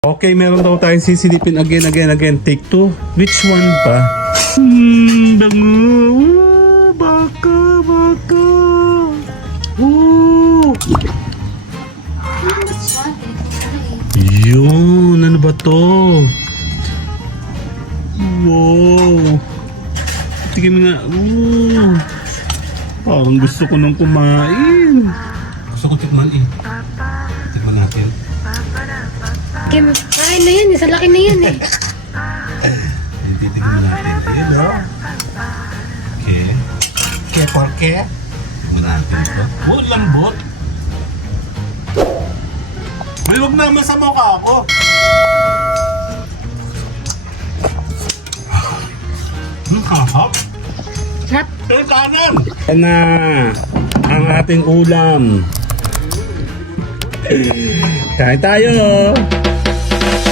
Okay, meron daw tayong sisilipin again. Take 2. Which one pa? Bango. Baka. Yun, ano ba to? Wow. Tingin mo nga. Parang gusto ko nang kumain. Gusto ko tikman eh. Tikman natin. Kim, kain na yan. Isa laki na yan eh. Hindi tingnan natin. Ayun o. Okay. Okay, porke. Tingnan natin ito. Lambot. May huwag naman sa mukha ako. Hahap. Sarap. Kanan. Yan na. Ang ating ulam. Kain tayo.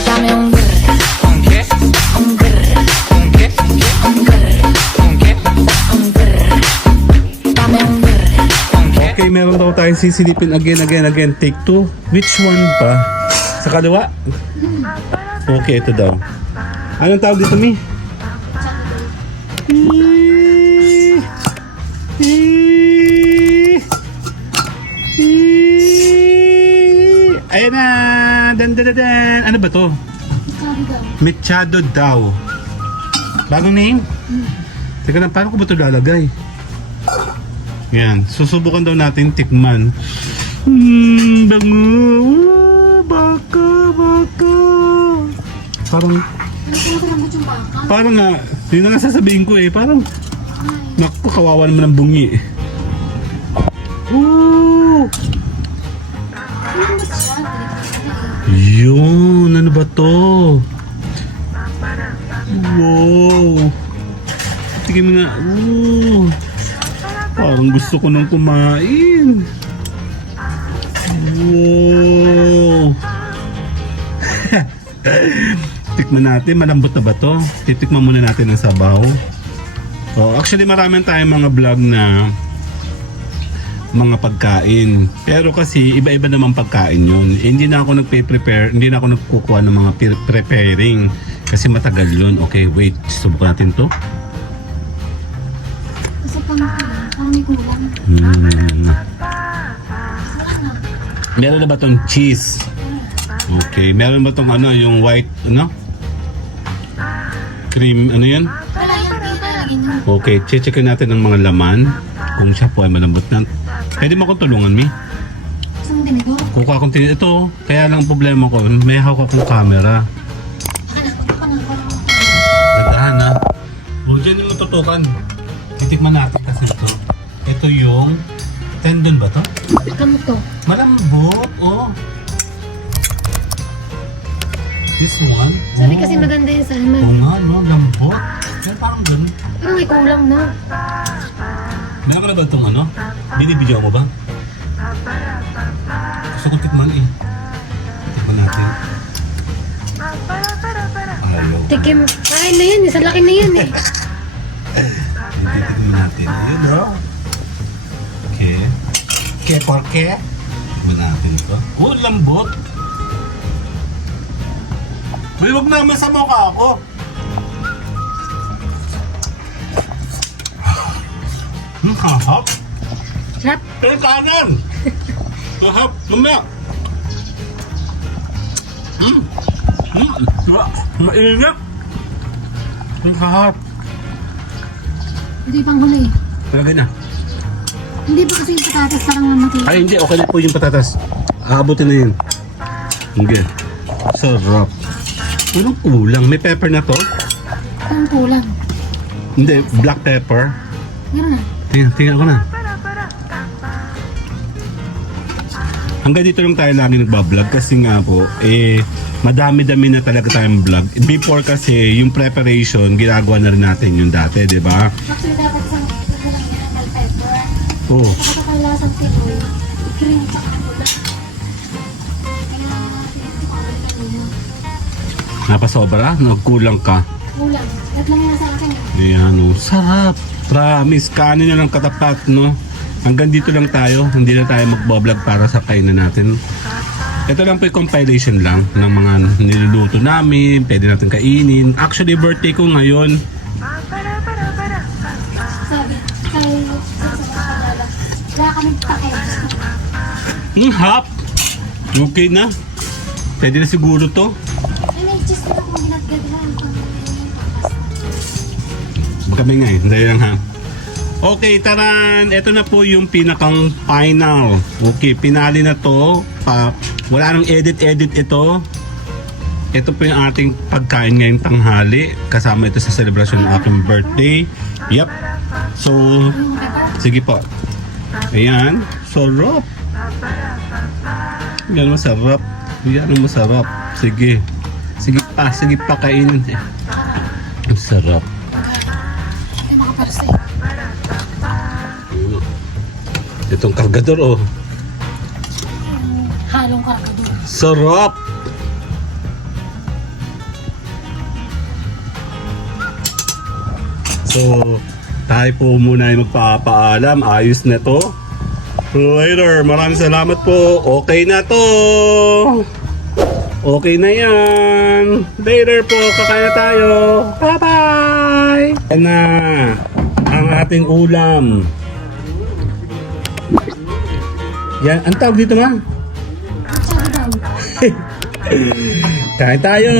Dame un grr. Un grr. Un grr. Un grr. Un grr. Un grr. Un grr. Dame un grr. Okay, meron daw tayong sisilipin again. Take 2. Which one pa? Sa kaliwa? Okay, ito daw. Anong tawag dito, Mi? Ayan na! Dan. Ano ba to? Mechado daw. Bagong name? Teka lang, paano ko ba ito lalagay? Yan, susubukan daw natin tikman. Bango. Baka. Parang nga, yun na nga sasabihin ko eh. Parang, naku, kawawa naman ng bungi. Yun, ano ba to? Wow. Tingin mo nga. Parang gusto ko nang kumain. Wow. Tikman natin, malambot na ba to? Titikman muna natin ang sabaw. Actually marami tayong mga vlog na mga pagkain. Pero kasi iba-iba naman pagkain yun. Hindi na ako nagpe-prepare, hindi na ako nagkukuha ng mga preparing. Kasi matagal yun. Okay, wait. Subukan natin to. Kasi parang may kulang. Meron na ba tong cheese? Okay. Meron ba tong ano, yung white, ano? Cream, ano yan? Wala yan, dito lagyan nyo. Okay, checkin natin ang mga laman. Kung siya po ay malambot na. Pwede mo akong tulungan, Mi? Gusto mo din ito? Kukuha akong ito. Kaya lang ang problema ko, may hawak akong camera. Baka na. Tandaan na. Huwag dyan yung matutukan. Titikman natin kasi ito. Ito yung tendon ba to? Kamot to. Malambot, oh. This one? Sabi kasi maganda yung salmon. Oo nga, no? Lambot. Yan parang ganun. Pero may kulang na. Meron ka na ba itong ano? Binibidyo mo ba? Gusto ko tikman eh. Tikman natin. Ayaw. Tikim, kain na yan. Isa laki na yan eh. Hindi tikman natin. Ayun o. Okay. Okay, porke. Tikman natin ito. Lambot. May huwag naman sa mukha ako. Hahap. Sarap. Kanan. Hahap. Mamaya. Mainit. Hahap. Hindi pang huli. Palagay na. Hindi ba kasi yung patatas parang namatay? Ay, hindi. Okay na po yung patatas. Aabutin na yun. Hindi. Sarap. Walang kulang. May pepper na to? Parang kulang. Hindi. Black pepper. Meron na. Tingnan ko na. Hanggang dito lang tayo lagi nagbablog kasi nga po, madami-dami na talaga tayong vlog. Before kasi, yung preparation, ginagawa na rin natin yung dati, di ba? Actually, dapat isang lang yan, bell pepper. Oo. Saka panglasang sili, green sa kapula. Kaya, kanina. Napasobra? Nagkulang ka? Kulang. Lahat lang yan sa akin. Ayan, oh. Sarap. Promise, kanin na lang katapat, no? Hanggang dito lang tayo. Hindi na tayo magbablog para sa kainan natin. Ito lang po yung compilation lang ng mga niluluto namin, pwede natin kainin. Actually, birthday ko ngayon. Sabi, wala kami pakialam. Hap! Okay na. Pwede na siguro to. Ay, may cheese na akong ginagagahan. Kami nga eh. Dahil lang ha. Okay, taran. Ito na po yung pinakang final. Okay, pinali na to. Wala nang edit-edit ito. Ito po yung ating pagkain ngayong tanghali. Kasama ito sa celebration ng aking birthday. Yep. So, sige po. Ayan. Sarap. Yan masarap. Yan ang masarap. Sige. Sige pa. Sige pa kainin. Ang sarap. Ay, makaparse. Itong kargador oh. Halong kakadun. Sarap! So, tayo po muna ay magpapaalam. Ayos na to. Later, maraming salamat po. Okay na to. Okay na yan. Later po, kakain na tayo. Bye-bye! Yan na ang ating ulam. Yan, ang tawag dito ma? Sabi daw. Kain tayo.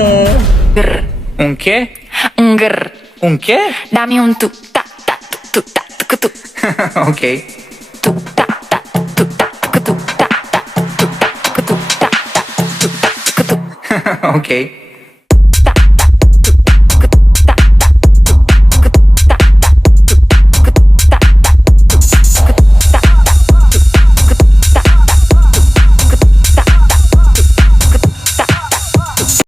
Un qué? Un qué? Dame un tuk tak tak tuk tak tuk tuk Ok. tuk tak tak tuk tak tuk tuk tak tak tuk tak tuk tak tak tuk tak tuk tuk. Ok.